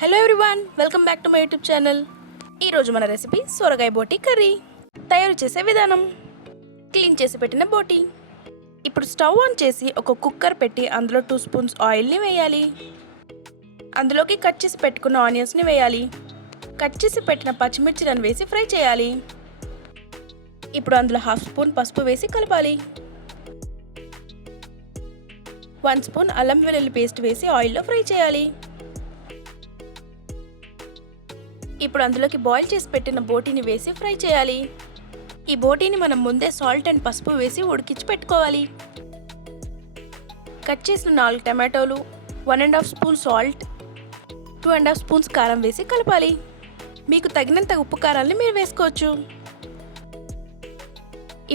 Hello everyone, welcome back to my YouTube channel. ఈరోజు మన recipe సొరకాయ బోటి కర్రీ. తయారు చేసే విధానం: క్లీన్ చేసి పెట్టిన బోటి. ఇప్పుడు స్టవ్ ఆన్ చేసి ఒక కుక్కర్ పెట్టి అందులో 2 స్పూన్స్ ఆయిల్ని వేయాలి. అందులోకి కట్ చేసి పెట్టుకున్న ఆనియన్స్ని వేయాలి. కట్ చేసి పెట్టిన పచ్చిమిర్చిలను వేసి ఫ్రై చేయాలి. ఇప్పుడు అందులో 1/2 స్పూన్ పసుపు వేసి కలపాలి. 1 స్పూన్ అల్లం వెల్లుల్లి పేస్ట్ వేసి ఆయిల్లో ఫ్రై చేయాలి. ఇప్పుడు అందులోకి బాయిల్ చేసి పెట్టిన బోటీని వేసి ఫ్రై చేయాలి. ఈ బోటీని మనం ముందే సాల్ట్ అండ్ పసుపు వేసి ఉడికించి పెట్టుకోవాలి. కట్ చేసిన 4 టమాటోలు, 1.5 స్పూన్ సాల్ట్, 2.5 స్పూన్స్ కారం వేసి కలపాలి. మీకు తగినంత ఉప్పు కారాలని మీరు వేసుకోవచ్చు.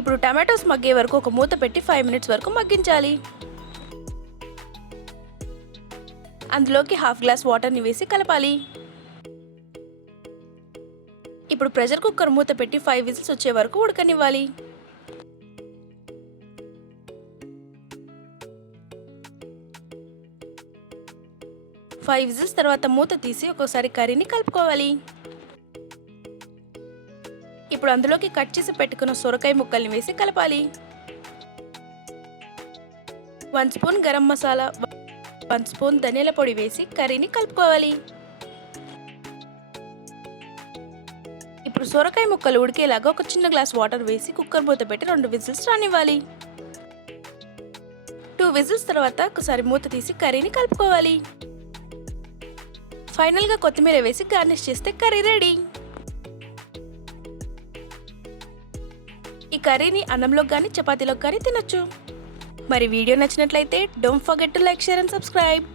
ఇప్పుడు టమాటోస్ మగ్గే వరకు ఒక మూత పెట్టి 5 మినిట్స్ వరకు మగ్గించాలి. అందులోకి 1/2 గ్లాస్ వాటర్ని వేసి కలపాలి. ఇప్పుడు ప్రెషర్ కుక్కర్ మూత పెట్టి 5 విజిల్స్ వచ్చే వరకు ఉడకనివ్వాలి. ఫైవ్ విజిల్స్ తర్వాత మూత తీసి ఒకసారి కర్రీని కలుపుకోవాలి. ఇప్పుడు అందులోకి కట్ చేసి పెట్టుకున్న సొరకాయ ముక్కల్ని వేసి కలపాలి. 1 స్పూన్ గరం మసాలా, 1 స్పూన్ ధనియాల పొడి వేసి కర్రీని కలుపుకోవాలి. ఇప్పుడు సొరకాయ ముక్కలు ఉడికేలాగా ఒక చిన్న గ్లాస్ వాటర్ వేసి కుక్కర్ మూత పెట్టి 2 విజిల్స్ రానివ్వాలి. 2 విజిల్స్ తర్వాత ఒకసారి మూత తీసి కర్రీని కలుపుకోవాలి. ఫైనల్గా కొత్తిమీర వేసి గార్నిష్ చేస్తే కర్రీ రెడీ. ఈ కర్రీని అన్నంలో కానీ చపాతీలో కానీ తినొచ్చు. మరి వీడియో నచ్చినట్లయితే don't forget to like, share and subscribe.